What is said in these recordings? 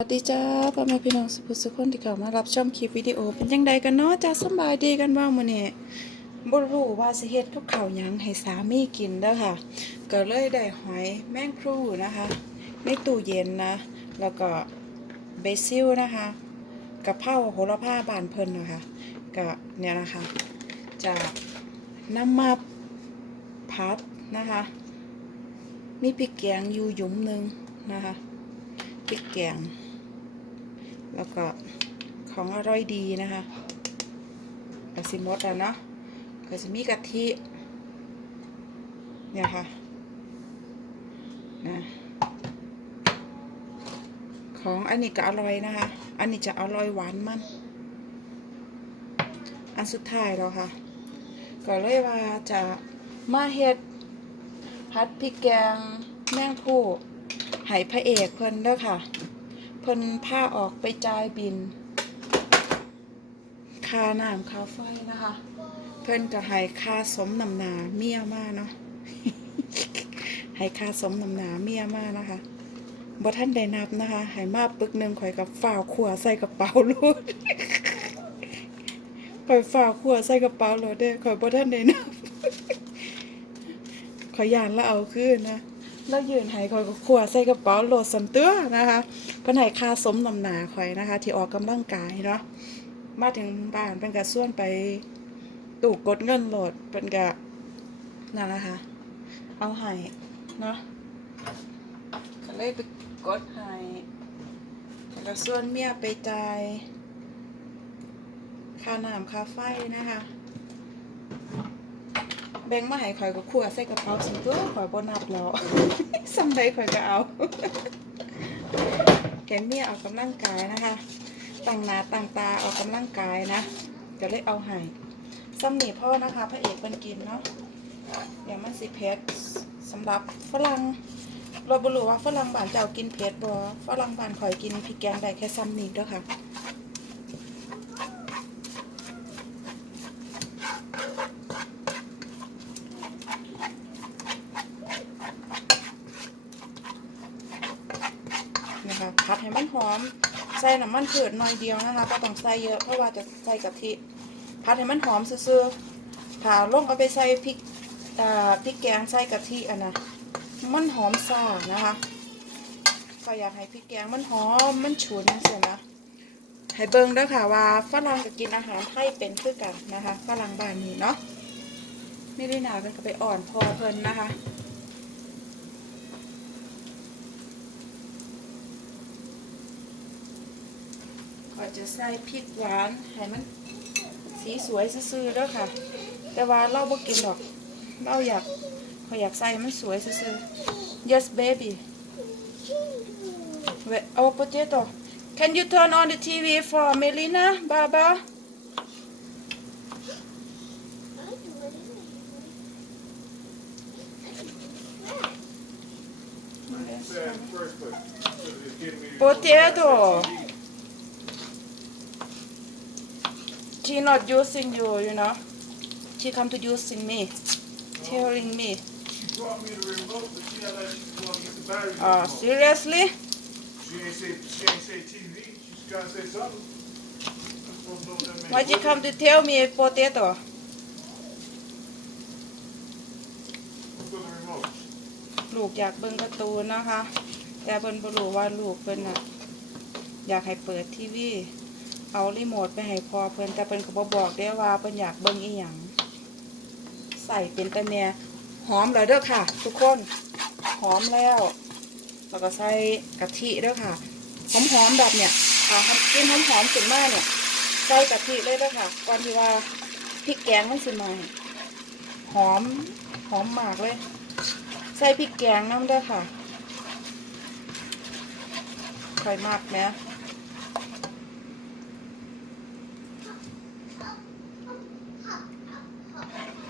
สวัสดีจ้าพ่อแม่พี่น้องสุภสุคนที่เข้ามารับชมคลิปวิดีโอ เป็นยังไงกันเนาะจ้าสบายดีกันบ้างมื้อนี้บ่รู้ว่าสิเฮ็ดกับข้าวหยังให้สามีกินเด้อค่ะ ก็เลยได้หอยแมงครูนะคะในตู้เย็นนะ แล้วก็เบซิลนะคะกะเพราโหระพาบานเพิ่นนะคะก็เนี่ยนะคะจะนำมาพัดนะคะมีพริกแกงอยู่หยุมหนึงนะคะพริกแกง แล้วก็ของอร่อยดีนะคะกระสิมดอะเนาะก็จะมีกะทิเนี่ยค่ะนะของอันนี้ก็อร่อยนะคะ อันนี้จะอร่อยหวานมัน อันสุดท้ายแล้วค่ะ ก็เลยว่าจะมาเฮ็ดพัดพริกแกงแมงผู้ให้พระเอกเพิ่นเด้อค่ะ เพิ่นพาออกไปจ่ายบินค่าน้ำค่าไฟนะคะ เพิ่นก็ให้ค่าสมนำหนาเมียมาเนาะให้ค่าสมนำหนาเมียมานะคะบ่ท่านได้นับนะคะให้มาปึกหนึ่งข่อยกับฝ่าขัวใส่กระเป๋าลูดข่อยฝ่าขัวใส่กระเป๋าโลดเด้ข่อยบ่ท่านได้นับข่อยยานแล้วเอาคืนนะ แล้วยืนให้ข่อยก็ขัวใส่กระเป๋าโหลดสันเตื้อนะคะเพิ่นให้ค่าสมนำหนาข่อยนะคะ ที่ออกกำลังกายเนาะมาถึงบ้านเพิ่นก็ส่วนไปตู้กดเงินโหลดเพิ่นก็นั่นนะคะ เอาให้เนาะก็เลยไปกดให้แล้วก็ส่วนเมียไปจ่ายค่าน้ำค่าไฟนะคะ แบ่งมาให้ข่อยก็ขัวใส่กระเป๋าสิตัวข่อยบ่นับแล้วสำใดข่อยก็เอา เห็นเมียออกกำลังกายนะคะตั้งหน้าตั้งตาออกกำลังกายนะก็เลยเอาให้ซ้ำนี่พ่อนะคะ พระเอกเป็นกินเนาะเดี๋ยวมันสิเผ็ดสำหรับฝรั่งเราบ่รู้ว่าฝรั่งบ้านเจ้ากินเผ็ดบ่ฝรั่งบ้านข่อยกินพริกแกงได้แค่ซ้ำนี่เด้อค่ะผัดให้มันหอมำมันพืชหน่อยเดียวนะคะก็ต้องใส่เยอะเพราะว่าจะใส่กะทิผัดให้มันหอมซื่อๆถ้าลงเอาไปใส่พริกอ่าพริกแกงใส่กะทิอะนะมันหอมซ่านะคะก็อยากให้พริกแกงมันหอมมันฉุนเสียนะให้เบิ่งด้อค่ะว่าฝรั่งจะกินอาหารไทยเป็นคือกันนะคะฝรั่งบ้านนี้เนาะไม่ได้หนาเป็นก็ไปอ่อนพอเพลินนะคะ ก็จะใส่พริกหวานให้มันสีสวยซื่อๆเด้อค่ะ แต่ว่าเราบ่กินดอก เราอยากเขาอยากใส่ให้มันสวยซื่อๆ yes baby Wait, oh potato can you turn on the TV for Melina Baba said in the first place. So it's getting me to- potato she not using you you know she come to using me telling me She brought me the remote, but she act like she want to get the battery. uh, remote. seriously She ain't say, she ain't say TV, She's gotta say something. I'm supposed to know what that means. Why you come to tell me potato? What's with the remote? ลูกอยากเบิ่งการ์ตูนนะคะ แต่เพิ่นบ่รู้ว่าลูกเพิ่นน่ะอยากให้เปิดทีวี เอารีโมทไปให้พอเพิ่นแต่เพิ่นก็บ่บอกได้ว่าเพิ่นอยากเบิ่งอีหยังใส่เป็นแต่แม่หอมแล้วเด้อค่ะ ทุกคนหอมแล้วแล้วก็ใส่กะทิเด้อค่ะหอมๆแบบเนี้ยถ้ากินหอมๆขึ้นมากเนี่ยใส่กะทิเลยเด้อค่ะก่อนที่ว่าพริกแกงมันสิมาหอมหอมมากเลย ใส่พริกแกงน้ำเด้วยค่ะใค่มากนะ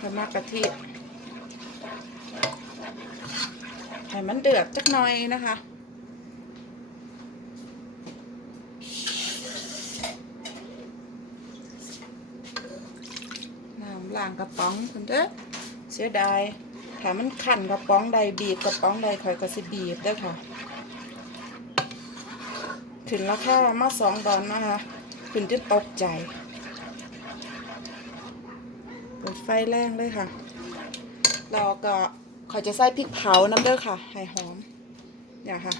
ค่อยมากกะทิให้มันเดือดจักหน่อยนะคะน้ำล้างกระป๋องคุณเด้อเสียดายถ้ามันขันกระป๋องใดบีบกระป๋องใดข่อยก็สิบีบเด้อค่ะขึ้นราคามาสองดอนนะคะขึ้นจนตกใจเปิดไฟแรงเลยค่ะแล้วก็ขอยจะใส่พริกเผาน้ำเด้อค่ะให้หอมเนี่ยค่ะ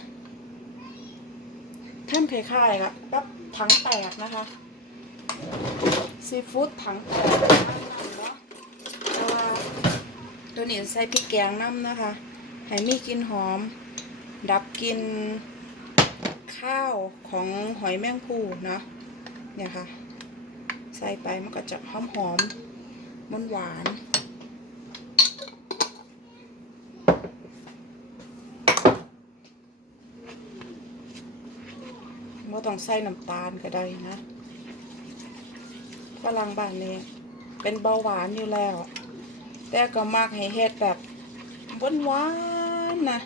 ท่านคล้ายๆกับแบบถังแตกนะคะ ซีฟู้ดถังแตกแต่ว่าตัวนี้ใส่พริกแกงน้ำนะคะให้มีกลิ่นหอม ดับกลินข้าวของหอยแมงภูเนาะเนี่ยค่ะ ใส่ไปมันก็จะหอมหอม มันหวานไม่ต้องใส่น้ำตาลก็ได้นะฝรั่งบ้านนี้ เป็นเบาหวานอยู่แล้ว แต่ก็มักให้เฮ็ดแบบหวานๆนะ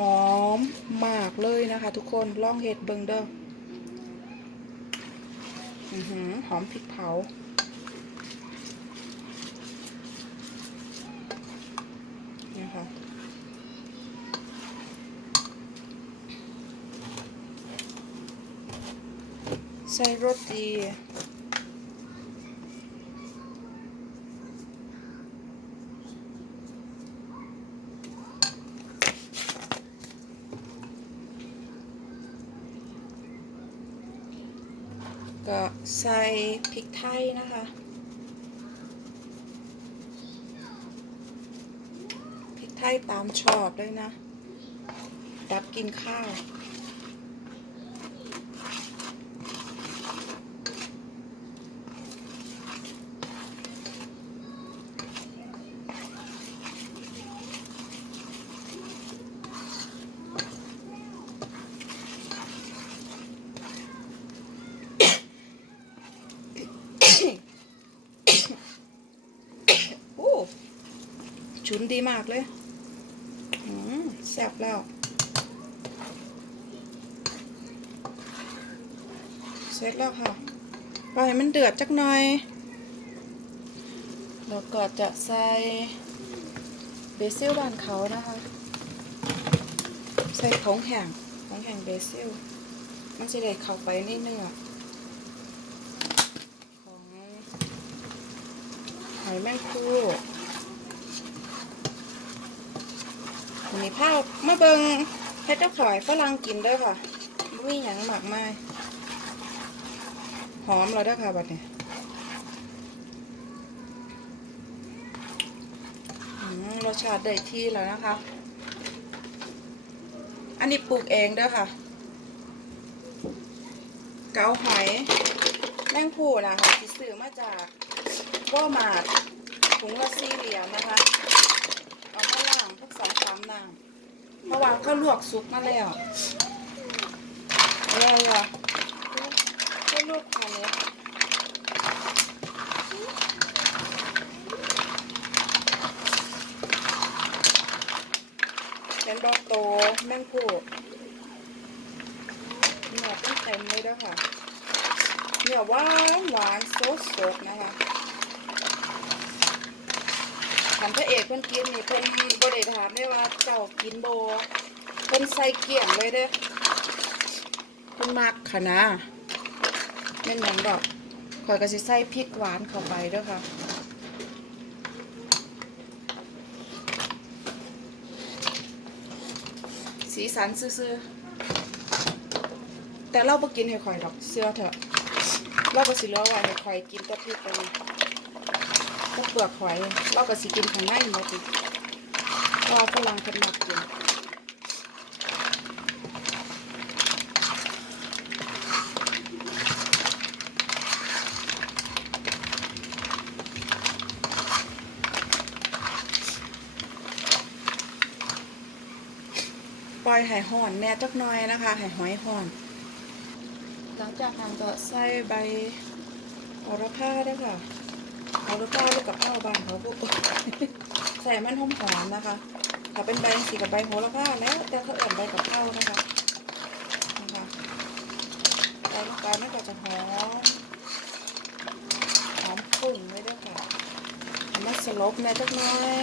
หอมมากเลยนะคะ ทุกคนลองเห็ดเบิงเด้ออือหือหอมพริกเผา นี่ค่ะใส่รสดี ก็ใส่พริกไทยนะคะ พริกไทยตามชอบเลยนะ ดับกินข้าว โอ้ ฉุนดีมากเลยอืมแซ่บแล้ว เสร็จแล้วค่ะปล่อยให้มันเดือดจักหน่อย แล้วก็จะใส่เบซิลบานเขานะคะ ใส่ของแห้งของแห้งเบซิล มันจะได้เข้าไปในเนื้อของหอยแมงคู่ วันนี้พามาเบิงเฮ็ดกับขอยฝรั่งกินเด้อค่ะมีหยังหมากมาหอมแล้วเด้ค่ะบัดนี้อืมรสชาติได้ที่แล้วนะคะ อันนี้ปลูกเองเด้อค่ะ เกาหอยแมงภูนะคะที่ซื้อมาจากว่ามาดถุงละสี่เหรียญนะคะ เอามาล้างทุกสองสามน้ำเพราะว่าเขาลวกสุกมาแล้วแล้วอะก็ลวกอันนี้เป็นดอกโตแมงภูเนื้องเต็มเลยด้อค่ะเนื้อหวานหวานโซดสดนะคะ ถามพระเอกเพิ่นกินนี่เพิ่นบ่ได้ถามได้ว่าเจ้ากินโบเพิ่นใส่เกี่ยงเลยเด้อเพิ่นมักค่ะนะแม่นหยังดอกข่อยก็สิใส่พริกหวานเข้าไปเด้อค่ะสีสันซื่อๆแต่เราบ่กินให้ข่อยดอกเสื้อเถอะเราก็สิเหลือไว้ให้ข่อยกินแตัวพริกไปเลยก็เปลือกหอย เราก็สิกินข้างในหมดอีกเราะว่าฝรั่งเพิ่นมักกินปล่อยให้ห่อนแน่จักหน่อยนะคะให้หอยห่อน หลังจากนั้นก็ใส่ใบโหระพาด้วยค่ะ เอาหรือเปล่าลูกกับข้าวบ้านเขาพูดใส่มันหอมๆนะคะถ้าเป็นใบสีกับใบโหระพาแล้ว แต่เขาเอื่นใบกับข้าวนะคะนะคะใบลูกกาน่าจะหอมหอมขุ่นไม่ได้ค่ะมัสลบนะจักน้อย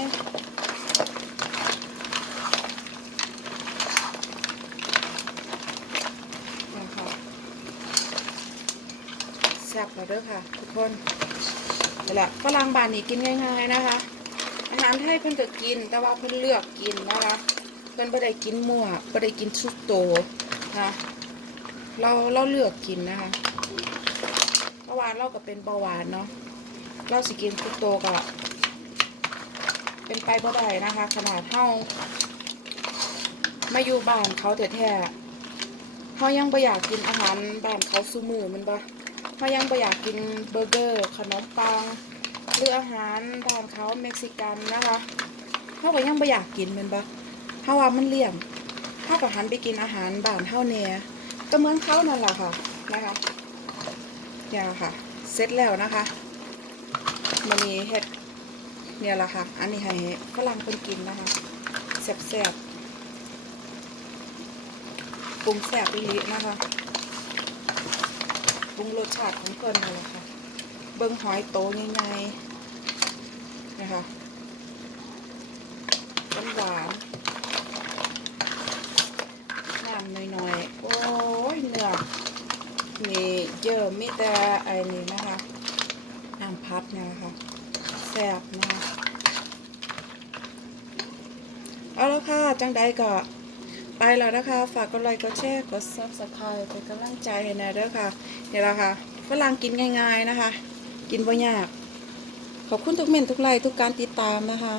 แซ่บแล้วเด้วยค่ะ ทุกคน นี่แหละฝรั่งบ้านนี้กินง่ายๆนะคะ อาหารไทยเพิ่นก็กิน แต่ว่าเพิ่นเลือกกินนะคะเพิ่นบ่ได้กินมั่วบ่ได้กินทุกโตนะเราเราเลือกกินนะคะเพราะว่าเราก็เป็นเบาหวานเนาะเราสิกินทุกโตก็เป็นไปบ่ได้นะคะ ขนาดเฮามาอยู่บ้านเขาแท้ๆเขายังบ่อยากกินอาหารบ้านเขาซุมือมันบ่ เขายังบ่อยากกินเบอร์เกอร์ขนมปังหรืออาหารบ้านเขาเม็กซิกันนะคะเขาก็ยังไม่อยากกินแมันปะเขาว่ามันเลี่ยงเขาก็หันไปกินอาหารบ้านเท่าเนียก็เหมือนเขานั่นแหละค่ะนะคะเนี่ยค่ะเสร็จแล้วนะคะมันมีเห็ดเนี่ยแหละค่ะ อันนี้ให้ฝรั่งคนกินนะคะแซ่บๆปรุงแซ่บอีหลีนะคะ ปรุงรสชาติของเพิ่นนั่นแหละค่ะ เบิ้งหอยโตง่ายๆนะคะหวานน้ำหน่อยๆ โอ้ยเนื้อมีเยอะมีแต่ไอ้นี่นะคะน้ำพัดเนะคะแซ่บนะคะเอาแล้วค่ะ จังใดก็ ไปแล้วนะคะ ฝากกดไลค์กดแชร์กดซับสไครต์เป็นกำลังใจให้นะเด้อค่ะนี่แหละค่ะฝรั่งกินง่าย ๆนะคะ กินบ่ยาก ขอบคุณทุกเมนทุกไลค์ทุกการติดตามนะคะ